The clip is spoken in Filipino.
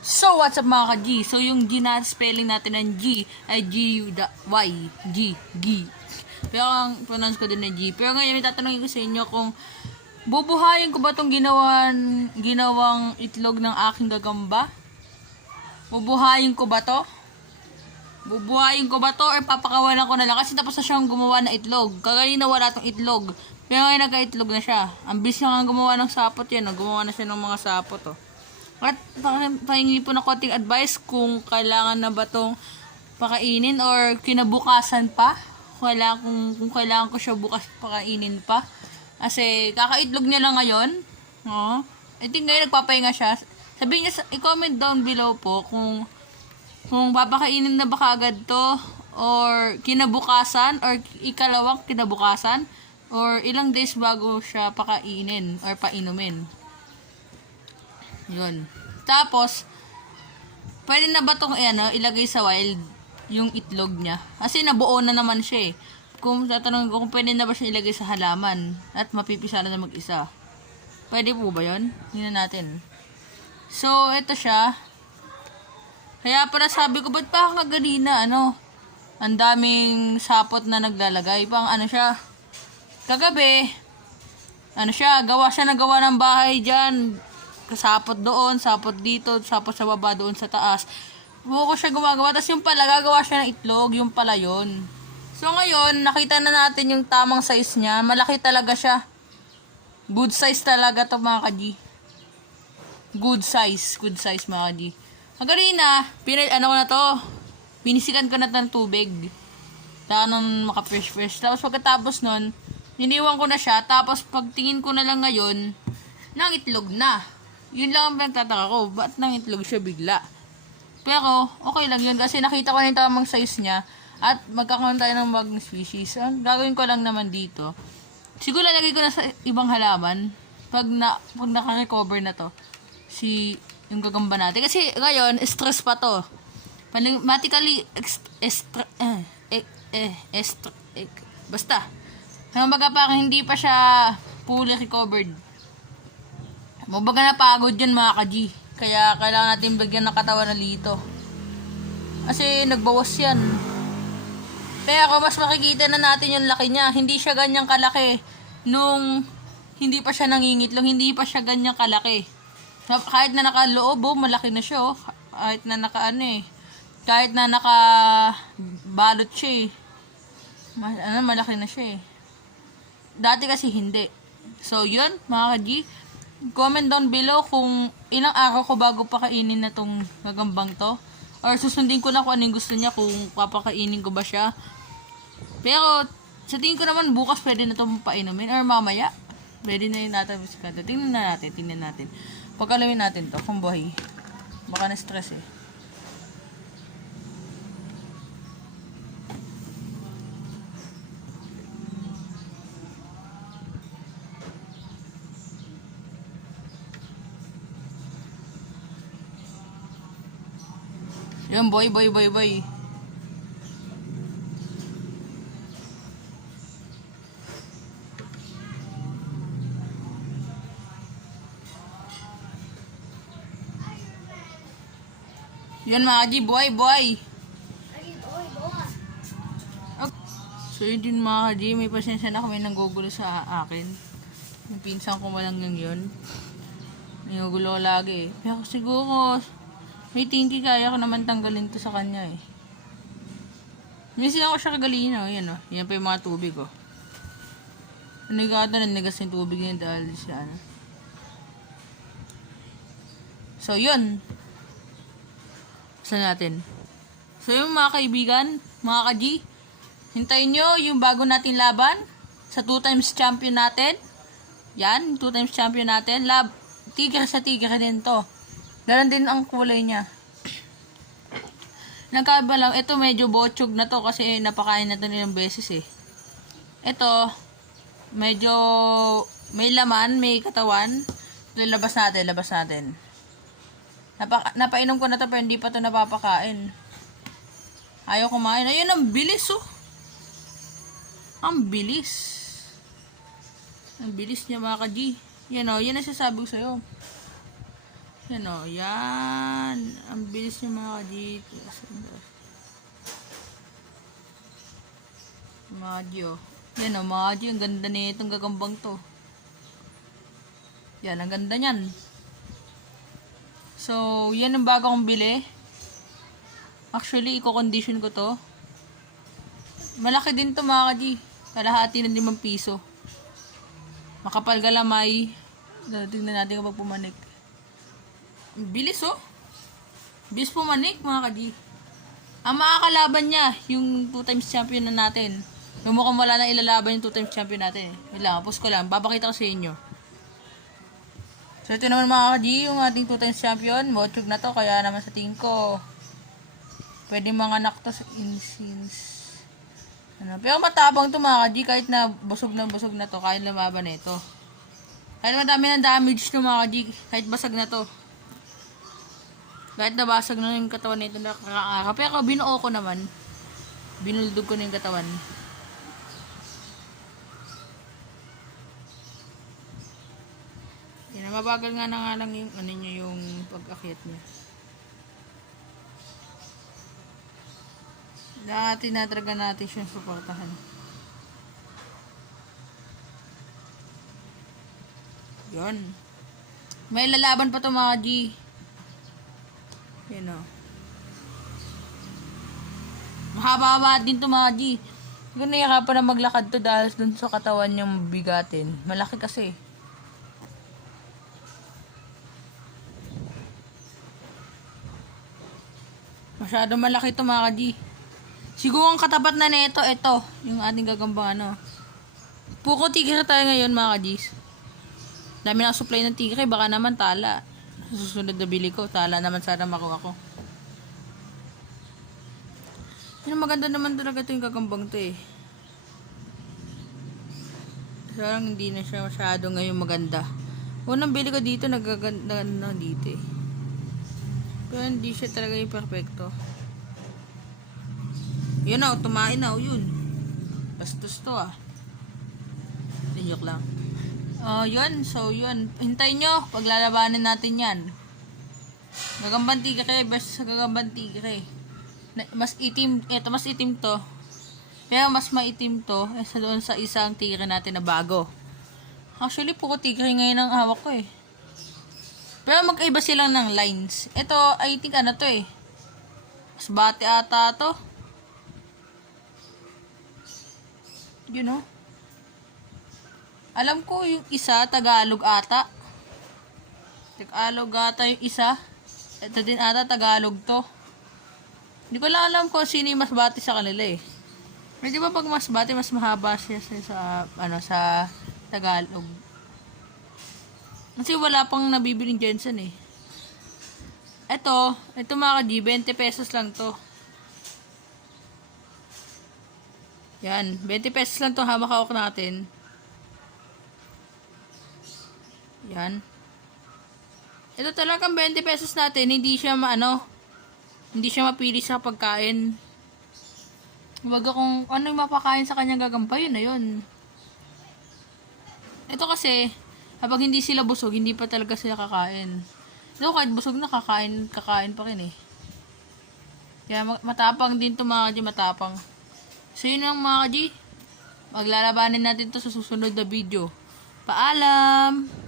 So, what's up mga ka-G? So, yung G na spelling natin ng G ay G-Y. G. Pero ang pronounce ko din na G. Pero ngayon, may tatanungin ko sa inyo kung bubuhayin ko ba itong ginawang itlog ng aking gagamba? Bubuhayin ko ba to? Bubuhayin ko ba to or papakawalan ko na lang? Kasi tapos na siyang gumawa ng itlog. Kaganina wala tong itlog. Pero ngayon nagka-itlog na siya. Ang bilis na nga gumawa ng sapot yan. Gumawa na siya ng mga sapot. At pahingi po na konting advice kung kailangan na ba itong pakainin or kinabukasan pa. Kung kailangan ko siya bukas pakainin pa. Kasi kakaitlog niya lang ngayon. I think ngayon nagpapahinga siya. Sabihin niyo, i-comment down below po kung papakainin na ba kaagad to or kinabukasan or ikalawang kinabukasan or ilang days bago siya pakainin or painumin. Yun. Tapos, pwede na ba itong ilagay sa wild yung itlog niya? Kasi nabuo na naman siya eh. Kung tatanungin ko kung pwede na ba siya ilagay sa halaman at mapipisa na mag-isa. Pwede po ba yun? Tingnan natin. So, ito siya. Kaya para sabi ko, ba't pa kaganina, ang daming sapot na naglalagay. Pang siya, kagabi, gawa siya ng bahay dyan. Sapot doon, sapot dito, sapot sa baba doon sa taas. Buko siya gumagawa. Tapos yung pala, gagawa siya ng itlog. Yung pala yun. So ngayon, nakita na natin yung tamang size niya. Malaki talaga siya. Good size talaga to mga ka-G. Good size mga ka-G. Kanina, pinisikan ko na ng tubig. Taka nung maka-fresh. Tapos pagkatapos nun, iniwan ko na siya. Tapos pagtingin ko na lang ngayon, nang itlog na. Yun lang ang pinagtataka ko. Ba't nang itlog siya bigla? Pero, okay lang yun. Kasi nakita ko na yung tamang size niya. At magkakaroon tayo ng bagong species. Gagawin ko lang naman dito. Siguro lalagay ko na sa ibang halaman. Pag naka-recover na to. Yung gagamba natin. Kasi ngayon, stress pa to. Mathematically, basta. Kumbaga parang hindi pa siya fully recovered. Mabaga napagod yan mga ka-G. Kaya kailangan natin bigyan ng katawan ng lito. Kasi nagbawas yan. Pero mas makikita na natin yung laki niya. Hindi siya ganyang kalaki nung hindi pa siya nangingitlog. Hindi pa siya ganyang kalaki. Kahit na nakaloob, malaki na siya. Kahit na kahit na nakabalot siya malaki na siya. Dati kasi hindi. So yun mga ka-G. Comment down below kung ilang araw ko bago pakainin na tong gagambang to. Or susundin ko na kung anong gusto niya, kung papakainin ko ba siya. Pero sa tingin ko naman bukas pwede na itong painumin. Or mamaya, pwede na yun natin. Tingnan natin. Pagkalawin natin to kung buhay. Baka na-stress eh. Yan, boy. Yan mga G, boy. Okay. So yun din mga G, may pasensya na kami nanggugulo sa akin. Yung pinsan ko malanggang yun. Nangugulo ko lagi eh. Pero siguro, may tingki kaya ko naman tanggalin to sa kanya eh. Minsan ako siya kagalino. Yan Yan pa yung mga tubig Nagkata na nagas yung tubig niya dahil siya So yun. Saan natin? So yung mga kaibigan, mga ka-G, hintayin nyo yung bago nating laban sa 2 times champion natin. Yan, 2 times champion natin. Tigre sa tigre din to. Ganon din ang kulay niya. Nagkaiba lang. Ito medyo botsog na to kasi napakain na to nilang beses eh. Ito, medyo may laman, may katawan. Ito, labas natin. Napainom ko na to pero hindi pa to napapakain. Ayaw kumain. Ayun, ang bilis Ang bilis. Ang bilis niya mga ka-G. Yan yan ang sasabi ko sa'yo. Yan yan. bilis niya mga ka-G. Mga G, oh. Yan, oh, mga G. Ang ganda na itong gagambang to. Yan, ang ganda niyan. So, yan ang bago kong bili. Actually, i-condition ko to. Malaki din to mga ka-G. Kalahati ng 5 piso. Makapal galamay. Tingnan natin kapag pumanik. Bilis, oh. Bilis pumanik mga ka-G. Ang makakalaban niya, yung 2 times champion na natin. Yung mukhang wala na ilalaban yung 2 times champion natin. Wait lang, pause ko lang. Babakita ko sa inyo. So, ito naman mga ka-G, yung ating 2 times champion. Mochog na to, kaya naman sa tingin ko, pwede mga anak to sa instance. Ano, pero matabang to mga ka-G, kahit na busog na to, kahit lumaban na ito. Kahit madami ng damage to mga ka-G, kahit basag na to. Kahit nabasag na yung katawan nito nakakaaka. Pero binuo ko naman. Binuldog ko na yung katawan. Yan, mabagal nga lang yung ano niya, yung pag-akyat niya. Dati natraga natin siyang suportahan. Yun. May lalaban pa to mga G. Yan, o. Mahaba-haba din to mga G. Siguro niyakapan na maglakad to dahil dun sa katawan niyang bigatin. Malaki kasi. Masyado malaki to mga G. Siguro ang katapat na nito, ito. Yung ating gagambang ano. Puko tigre tayo ngayon mga G. Dami na supply ng tigre. Baka naman tala. Susunod na bili ko. Tala naman sana makuha ko. Yan, maganda naman talaga ito yung gagambang to eh. Sarang hindi na siya masyado ngayon maganda. Unang bili ko dito, nagaganda na dito eh. Pero hindi siya talaga yung perfecto. Yun o, tumain na o yun. Bastos to ah. Joke lang. Yun, so yun. Hintayin nyo, paglalabanan natin yan. Gagambang tigre, best sa gagambang tigre. Mas itim, eto mas itim to. Pero mas maitim to, sa doon sa isang tigre natin na bago. Actually, puro tigre ngayon ang hawak ko eh. Pero magkaiba silang ng lines. Ito, I think ano to eh. Mas bati ata to. You know? Alam ko yung isa, Tagalog ata. Tagalog ata yung isa. Ito din ata, Tagalog to. Hindi ko lang alam kung sino yung mas bati sa kanila eh. Pero di ba pag mas bati, mas mahaba siya sa, ano, sa Tagalog. Kasi wala pang nabibiling Jensen eh. Ito mga ka-G, 20 pesos lang to. Yan, 20 pesos lang to hawak natin. Yan. Ito talagang 20 pesos natin, hindi siya hindi siya mapili sa pagkain. Baga kung ano yung mapakain sa kanyang gagampay, yun na yun. Ito kasi, kapag hindi sila busog, hindi pa talaga sila kakain. Ito kahit busog na, kakain pa rin eh. Kaya matapang din to mga G, matapang. So yun lang mga G. Maglalabanin natin to sa susunod na video. Paalam!